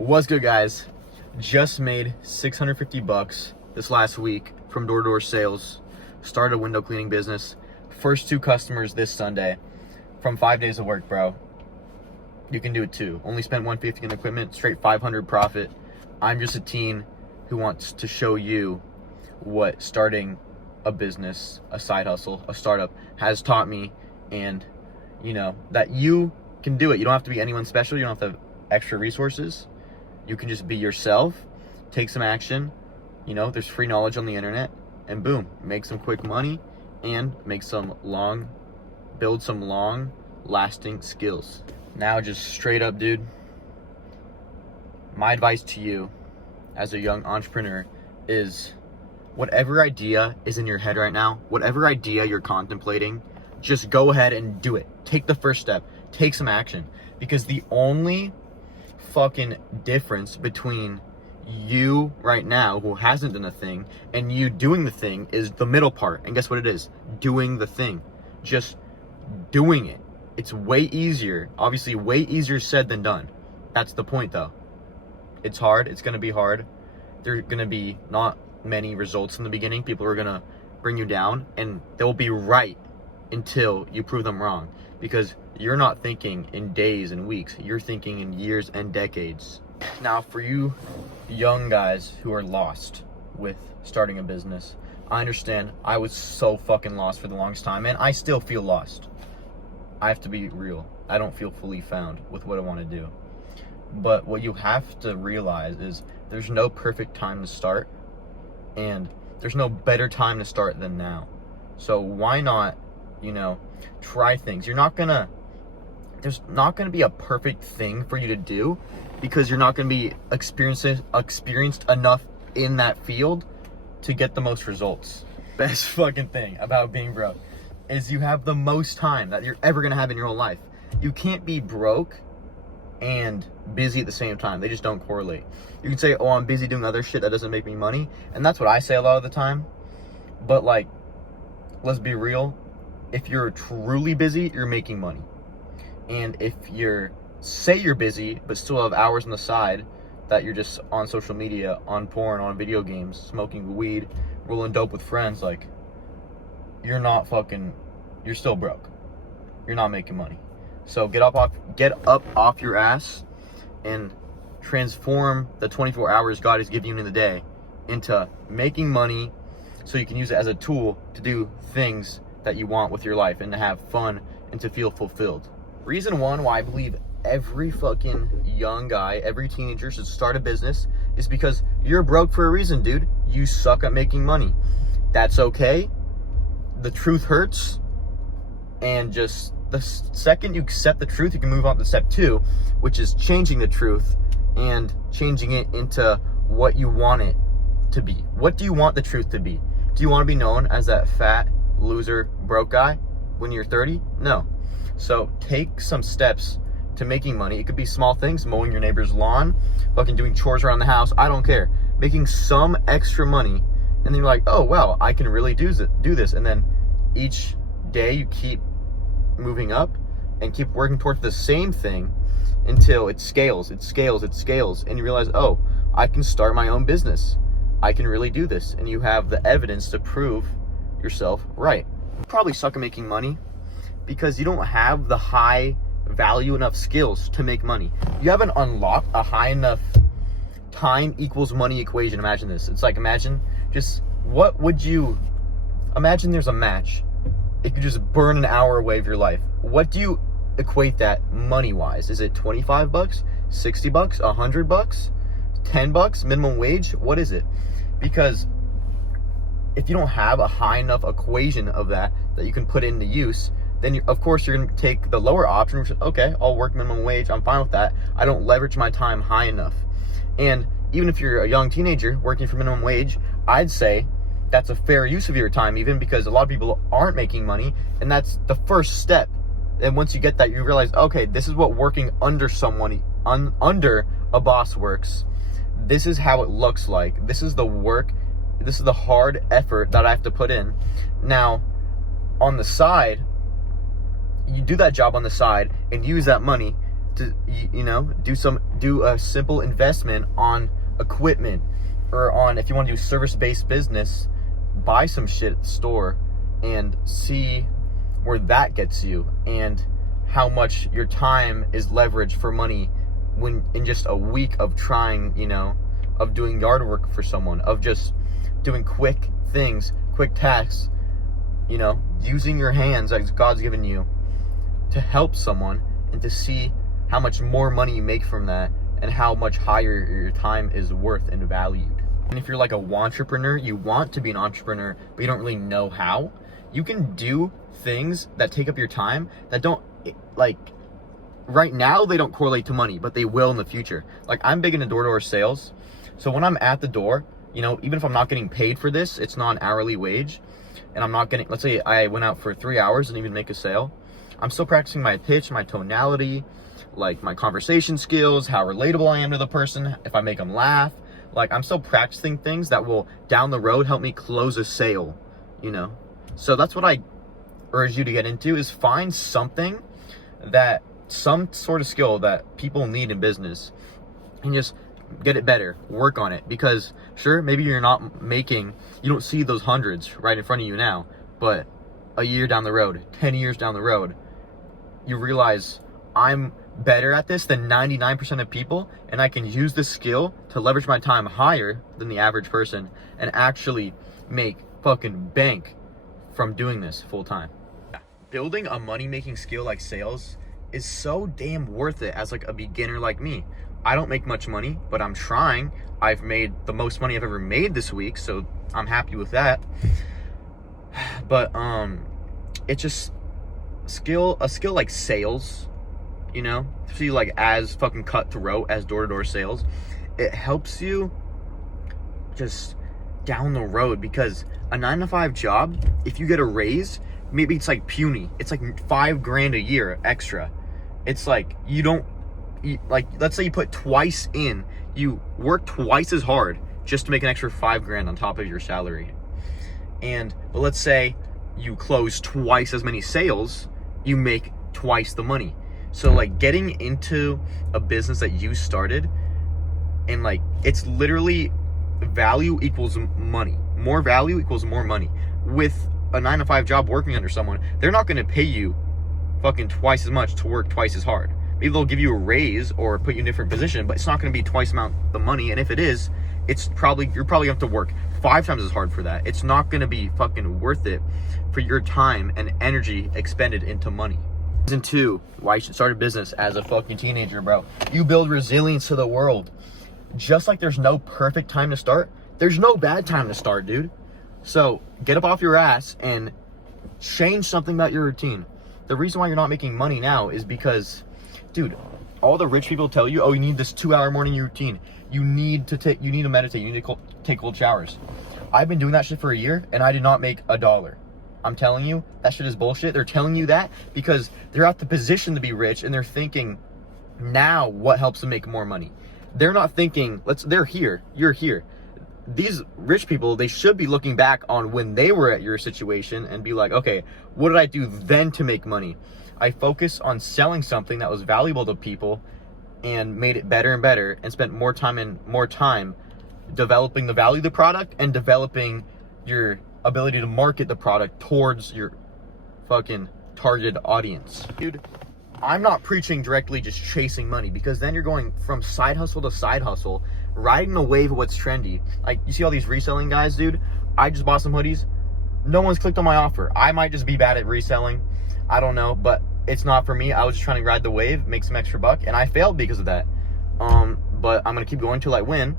What's good, guys? Just made 650 bucks this last week from door-to-door sales. Started a window cleaning business. First 2 customers this Sunday from 5 days of work, bro. You can do it too. Only spent 150 in equipment, straight 500 profit. I'm just a teen who wants to show you what starting a business, a side hustle, a startup has taught me, and you know that you can do it. You don't have to be anyone special. You don't have to have extra resources. You can just be yourself, take some action. You know, there's free knowledge on the internet, and boom, make some quick money and build some long lasting skills. Now, just straight up, dude, my advice to you as a young entrepreneur is whatever idea is in your head right now, whatever idea you're contemplating, just go ahead and do it. Take the first step, take some action, because the only fucking difference between you right now who hasn't done a thing and you doing the thing is the middle part. And guess what it is? Doing the thing. Just doing it. It's way easier, obviously way easier said than done. That's the point though. It's hard, it's gonna be hard. There are gonna be not many results in the beginning. People are gonna bring you down, and they'll be right until you prove them wrong, because you're not thinking in days and weeks, you're thinking in years and decades. Now, for you young guys who are lost with starting a business, I understand. I was so fucking lost for the longest time, and I still feel lost. I have to be real. I don't feel fully found with what I want to do. But what you have to realize is there's no perfect time to start, and there's no better time to start than now. So why not, try things? There's not gonna be a perfect thing for you to do, because you're not gonna be experienced enough in that field to get the most results. Best fucking thing about being broke is you have the most time that you're ever gonna have in your whole life. You can't be broke and busy at the same time. They just don't correlate. You can say, oh, I'm busy doing other shit that doesn't make me money, and that's what I say a lot of the time. But let's be real. If you're truly busy, you're making money. And if say you're busy but still have hours on the side that you're just on social media, on porn, on video games, smoking weed, rolling dope with friends, you're still broke. You're not making money. So get up off your ass and transform the 24 hours God has given you in the day into making money, so you can use it as a tool to do things that you want with your life and to have fun and to feel fulfilled. Reason 1 why I believe every fucking young guy, every teenager should start a business is because you're broke for a reason, dude. You suck at making money. That's okay. The truth hurts, and just the second you accept the truth, you can move on to step 2, which is changing the truth and changing it into what you want it to be. What do you want the truth to be? Do you want to be known as that fat, loser, broke guy when you're 30? No. So take some steps to making money. It could be small things, mowing your neighbor's lawn, fucking doing chores around the house. I don't care. Making some extra money, and then you're like, oh, wow, I can really do this. And then each day you keep moving up and keep working towards the same thing until it scales, and you realize, oh, I can start my own business. I can really do this. And you have the evidence to prove yourself right. You probably suck at making money because you don't have the high value enough skills to make money. You haven't unlocked a high enough time equals money equation. Imagine this. It's like, imagine there's a match. It could just burn an hour away of your life. What do you equate that money wise? Is it 25 bucks, 60 bucks, 100 bucks, 10 bucks, minimum wage? What is it? Because if you don't have a high enough equation of that you can put into use, then of course you're going to take the lower option, which is, okay, I'll work minimum wage. I'm fine with that. I don't leverage my time high enough. And even if you're a young teenager working for minimum wage, I'd say that's a fair use of your time, even because a lot of people aren't making money, and that's the first step. And once you get that, you realize, okay, this is what working under someone, under a boss works. This is how it looks like. This is the work. This is the hard effort that I have to put in. Now, on the side, you do that job on the side and use that money to, you know, do a simple investment on equipment, or on, if you want to do service-based business, buy some shit at the store and see where that gets you, and how much your time is leveraged for money when in just a week of trying, you know, of doing yard work for someone, of just doing quick things, quick tasks, you know, using your hands as God's given you to help someone, and to see how much more money you make from that, and how much higher your time is worth and valued. And if you're like a entrepreneur, you want to be an entrepreneur, but you don't really know how, you can do things that take up your time that don't, like, right now they don't correlate to money, but they will in the future. Like, I'm big into door-to-door sales. So when I'm at the door, you know, even if I'm not getting paid for this, it's not an hourly wage, and I'm not getting, let's say I went out for 3 hours and even make a sale, I'm still practicing my pitch, my tonality, like my conversation skills, how relatable I am to the person, if I make them laugh. Like, I'm still practicing things that will down the road help me close a sale, you know? So that's what I urge you to get into, is find something that, some sort of skill that people need in business, and just get it better, work on it. Because sure, maybe you're not making, you don't see those hundreds right in front of you now, but a year down the road, 10 years down the road, you realize, I'm better at this than 99% of people, and I can use this skill to leverage my time higher than the average person, and actually make fucking bank from doing this full time. Building a money-making skill like sales is so damn worth it as like a beginner like me. I don't make much money, but I'm trying. I've made the most money I've ever made this week, so I'm happy with that. But it's just a skill like sales, you know, see, like, as fucking cutthroat as door-to-door sales, it helps you just down the road. Because a 9-to-5 job, if you get a raise, maybe it's like puny, it's like $5,000 a year extra. It's like, like, let's say you put twice in, you work twice as hard just to make an extra $5,000 on top of your salary. But let's say you close twice as many sales, you make twice the money. So, like, getting into a business that you started, and, like, it's literally value equals money. More value equals more money. With a 9-to-5 job working under someone, they're not going to pay you fucking twice as much to work twice as hard. Maybe they'll give you a raise or put you in a different position, but it's not going to be twice the amount the money. And if it is, you're probably going to have to work 5 times as hard for that. It's not going to be fucking worth it for your time and energy expended into money. Reason 2, why you should start a business as a fucking teenager, bro. You build resilience to the world. Just like there's no perfect time to start, there's no bad time to start, dude. So get up off your ass and change something about your routine. The reason why you're not making money now is because, dude, all the rich people tell you, oh, you need this 2-hour morning routine. You need to meditate. You need to take cold showers. I've been doing that shit for a year, and I did not make $1. I'm telling you, that shit is bullshit. They're telling you that because they're at the position to be rich, and they're thinking now what helps them make more money. They're not thinking, they're here, you're here. These rich people, they should be looking back on when they were at your situation and be like, okay, what did I do then to make money? I focused on selling something that was valuable to people and made it better and better, and spent more time developing the value of the product and developing your ability to market the product towards your fucking targeted audience. Dude, I'm not preaching directly just chasing money, because then you're going from side hustle to side hustle, riding the wave of what's trendy. Like, you see all these reselling guys, dude? I just bought some hoodies. No one's clicked on my offer. I might just be bad at reselling. I don't know, but it's not for me. I was just trying to ride the wave, make some extra buck, and I failed because of that. But I'm gonna keep going till I win,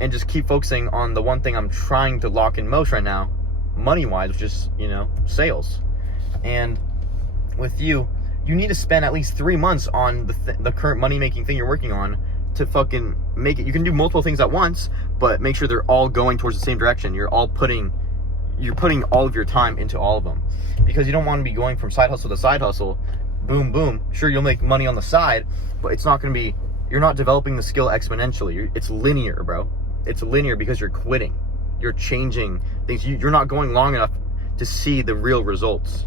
and just keep focusing on the one thing I'm trying to lock in most right now, money-wise, which is, you know, sales. And with you need to spend at least 3 months on the current money-making thing you're working on to fucking make it. You can do multiple things at once, but make sure they're all going towards the same direction. You're putting all of your time into all of them, because you don't want to be going from side hustle to side hustle, boom, boom. Sure, you'll make money on the side, but it's not going to be, you're not developing the skill exponentially. It's linear, bro. It's linear because you're quitting. You're changing things. You're not going long enough to see the real results.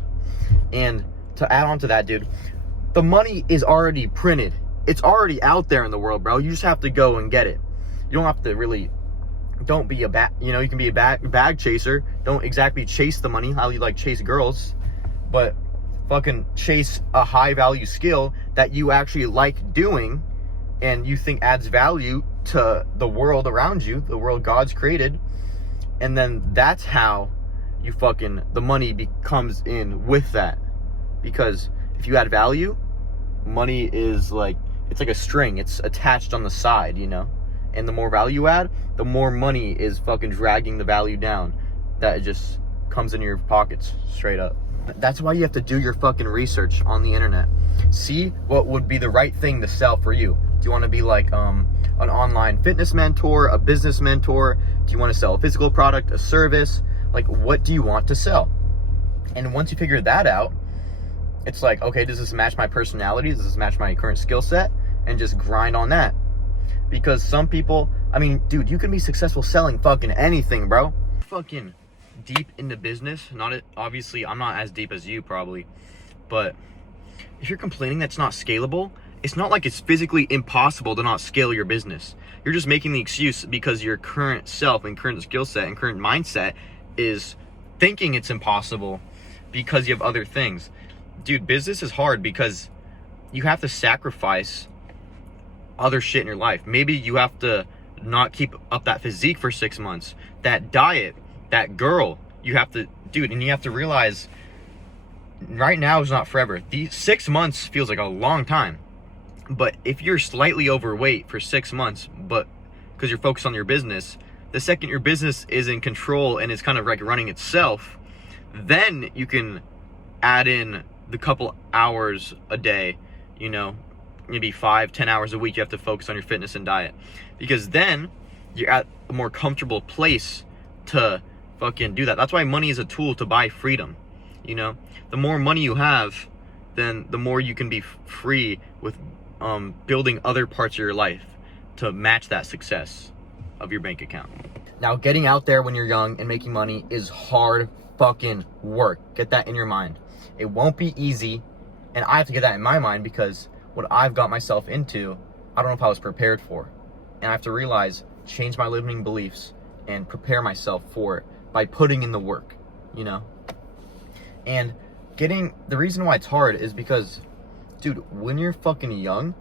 And to add on to that, dude, the money is already printed. It's already out there in the world, bro. You just have to go and get it. You don't have to really, don't be a you can be a bag chaser. Don't exactly chase the money, how you like chase girls, but fucking chase a high value skill that you actually like doing and you think adds value to the world around you, the world God's created. And then that's how you the money comes in with that. Because if you add value, money is like, it's like a string. It's attached on the side, And the more value you add, the more money is fucking dragging the value down. That it just comes in your pockets straight up. That's why you have to do your fucking research on the internet. See what would be the right thing to sell for you. Do you want to be like an online fitness mentor, a business mentor? Do you want to sell a physical product, a service? Like, what do you want to sell? And once you figure that out, it's like, okay, does this match my personality? Does this match my current skill set? And just grind on that. Because some people, I mean, dude, you can be successful selling fucking anything, bro. Fucking deep into business. Obviously, I'm not as deep as you probably. But if you're complaining that's not scalable, it's not like it's physically impossible to not scale your business. You're just making the excuse because your current self and current skill set and current mindset is thinking it's impossible because you have other things. Dude, business is hard because you have to sacrifice other shit in your life. Maybe you have to not keep up that physique for 6 months, that diet, that girl. You have to, dude, and you have to realize right now is not forever. These 6 months feels like a long time. But if you're slightly overweight for 6 months, but because you're focused on your business, the second your business is in control and is kind of like running itself, then you can add in the couple hours a day, maybe 5-10 hours a week you have to focus on your fitness and diet, because then you're at a more comfortable place to fucking do that. That's why money is a tool to buy freedom. The more money you have, then the more you can be free with building other parts of your life to match that success of your bank account. Now, getting out there when you're young and making money is hard fucking work. Get that in your mind. It won't be easy, and I have to get that in my mind because what I've got myself into, I don't know if I was prepared for. And I have to realize, change my limiting beliefs and prepare myself for it by putting in the work, And the reason why it's hard is because, dude, when you're fucking young,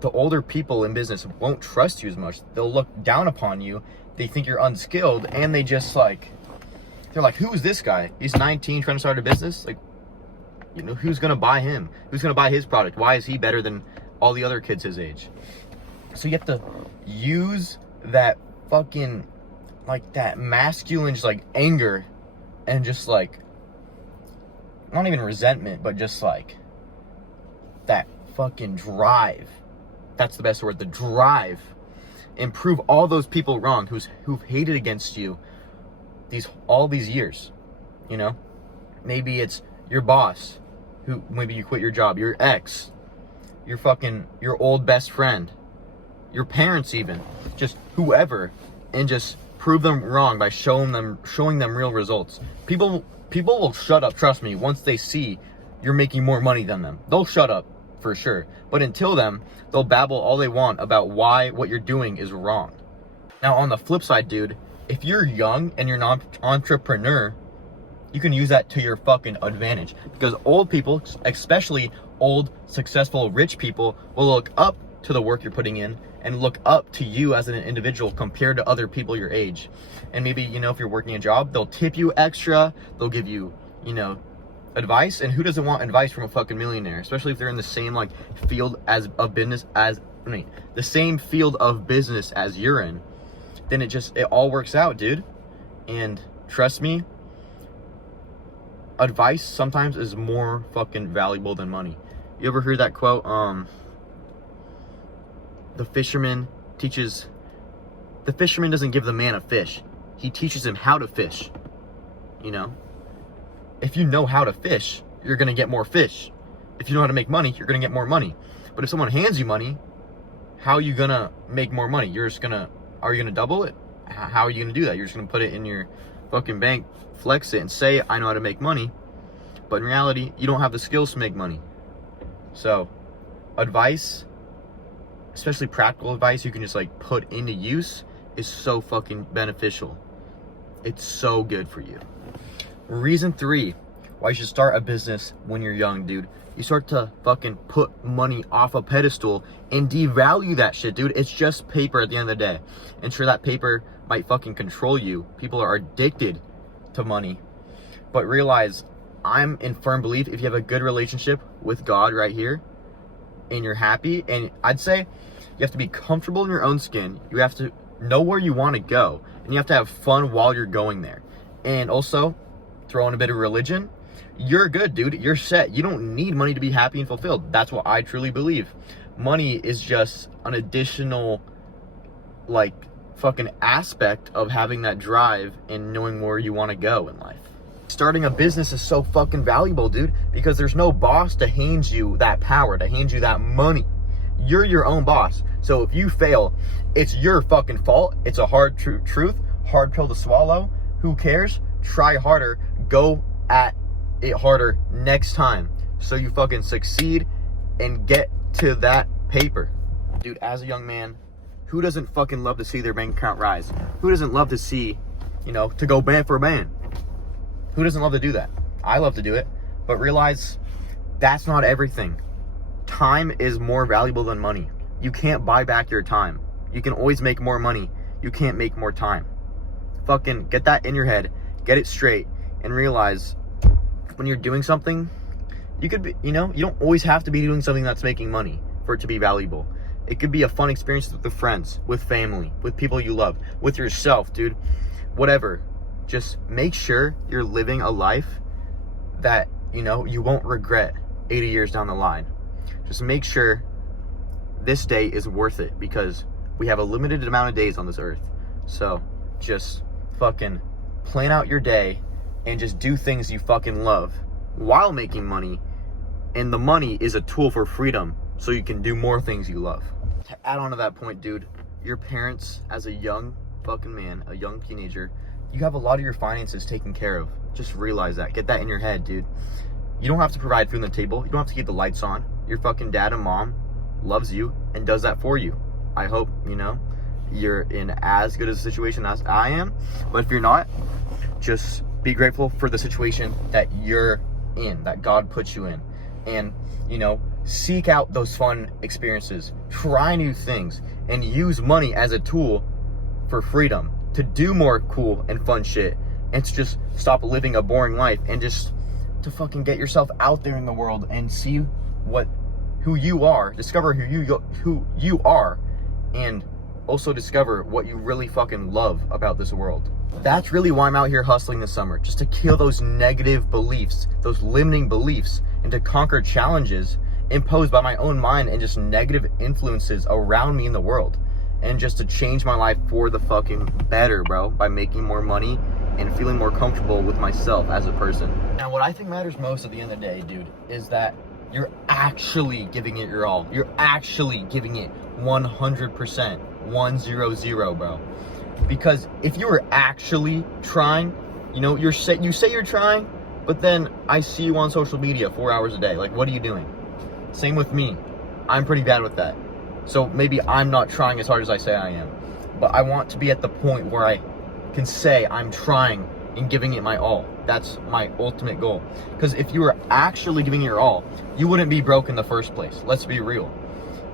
the older people in business won't trust you as much. They'll look down upon you. They think you're unskilled, and they just they're like, who's this guy? He's 19 trying to start a business? Like, who's gonna buy him? Who's gonna buy his product? Why is he better than all the other kids his age? So you have to use that fucking, that masculine, anger, and just not even resentment, but just that fucking drive. That's the best word, the drive. And prove all those people wrong who've hated against you all these years. Maybe it's your boss, who maybe you quit your job, your ex, your old best friend, your parents even, just whoever, and just prove them wrong by showing them real results. People will shut up, trust me, once they see you're making more money than them. They'll shut up for sure. But until then, they'll babble all they want about why what you're doing is wrong. Now, on the flip side, dude, if you're young and you're not an entrepreneur, you can use that to your fucking advantage. Because old people, especially old, successful, rich people, will look up to the work you're putting in and look up to you as an individual compared to other people your age. And maybe, if you're working a job, they'll tip you extra. They'll give you, advice. And who doesn't want advice from a fucking millionaire? Especially if they're in the same field the same field of business as you're in. Then it all works out, dude. And trust me, advice sometimes is more fucking valuable than money. You ever heard that quote? The fisherman doesn't give the man a fish. He teaches him how to fish. If you know how to fish, you're going to get more fish. If you know how to make money, you're going to get more money. But if someone hands you money, how are you going to make more money? Are you going to double it? How are you going to do that? You're just going to put it in your fucking bank, flex it, and say, I know how to make money. But in reality, you don't have the skills to make money. So, advice especially practical advice you can just like put into use, is so fucking beneficial. It's so good for you. Reason 3 why you should start a business when you're young, dude. You start to fucking put money off a pedestal and devalue that shit, dude. It's just paper at the end of the day. And sure, that paper might fucking control you. People are addicted to money. But realize, I'm in firm belief, if you have a good relationship with God right here, and you're happy, and I'd say you have to be comfortable in your own skin. You have to know where you want to go, and you have to have fun while you're going there. And also, throw in a bit of religion. You're good, dude. You're set. You don't need money to be happy and fulfilled. That's what I truly believe. Money is just an additional, like, fucking aspect of having that drive and knowing where you want to go in life. Starting a business is so fucking valuable, dude, because there's no boss to hand you that power, to hand you that money. You're your own boss. So if you fail, it's your fucking fault. It's a hard truth, hard pill to swallow. Who cares? Try harder. Go at it harder next time so you fucking succeed and get to that paper. Dude, as a young man, who doesn't fucking love to see their bank account rise? Who doesn't love to see, to go band for band? Who doesn't love to do that? I love to do it, but realize that's not everything. Time is more valuable than money. You can't buy back your time. You can always make more money. You can't make more time. Fucking get that in your head, get it straight, and realize when you're doing something, you could be, you don't always have to be doing something that's making money for it to be valuable. It could be a fun experience with friends, with family, with people you love, with yourself, dude. Whatever. Just make sure you're living a life that, you won't regret 80 years down the line. Just make sure this day is worth it, because we have a limited amount of days on this earth. So just fucking plan out your day and just do things you fucking love while making money. And the money is a tool for freedom, so you can do more things you love. To add on to that point, dude, your parents, as a young fucking man, a young teenager, you have a lot of your finances taken care of. Just realize that. Get that in your head, dude. You don't have to provide food on the table. You don't have to keep the lights on. Your fucking dad and mom loves you and does that for you. I hope, you're in as good a situation as I am. But if you're not, just be grateful for the situation that you're in, that God puts you in. And, seek out those fun experiences. Try new things and use money as a tool for freedom, to do more cool and fun shit, and to just stop living a boring life, and just to fucking get yourself out there in the world and see who you are, discover who you are, and also discover what you really fucking love about this world. That's really why I'm out here hustling this summer, just to kill those negative beliefs, those limiting beliefs, and to conquer challenges imposed by my own mind and just negative influences around me in the world. And just to change my life for the fucking better, bro, by making more money and feeling more comfortable with myself as a person. Now, what I think matters most at the end of the day, dude, is that you're actually giving it your all. You're actually giving it 100%, 100, bro. Because if you were actually trying, you say you're trying, but then I see you on social media 4 hours a day. Like, what are you doing? Same with me. I'm pretty bad with that. So maybe I'm not trying as hard as I say I am, but I want to be at the point where I can say I'm trying and giving it my all. That's my ultimate goal. Because if you were actually giving it your all, you wouldn't be broke in the first place. Let's be real.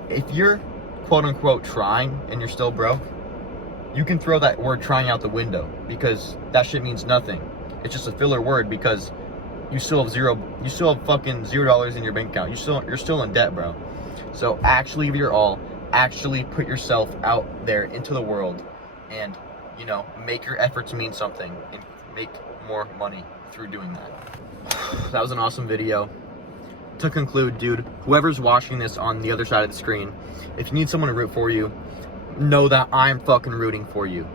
If you're quote unquote trying and you're still broke, you can throw that word trying out the window, because that shit means nothing. It's just a filler word, because you still have fucking $0 in your bank account. You're still in debt, bro. So actually give your all, actually put yourself out there into the world, and, make your efforts mean something and make more money through doing that. That was an awesome video. To conclude, dude, whoever's watching this on the other side of the screen, if you need someone to root for you, know that I'm fucking rooting for you.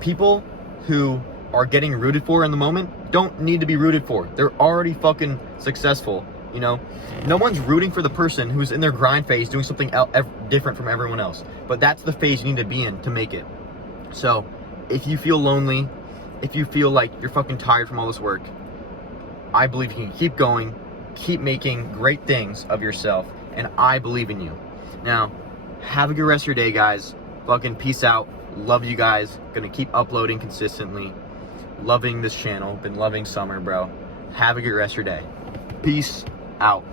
People who are getting rooted for in the moment don't need to be rooted for. They're already fucking successful. No one's rooting for the person who's in their grind phase doing something different from everyone else. But that's the phase you need to be in to make it. So if you feel lonely, if you feel like you're fucking tired from all this work, I believe you can keep going, keep making great things of yourself, and I believe in you. Now, have a good rest of your day, guys. Fucking peace out. Love you guys. Gonna keep uploading consistently. Loving this channel. Been loving summer, bro. Have a good rest of your day. Peace out.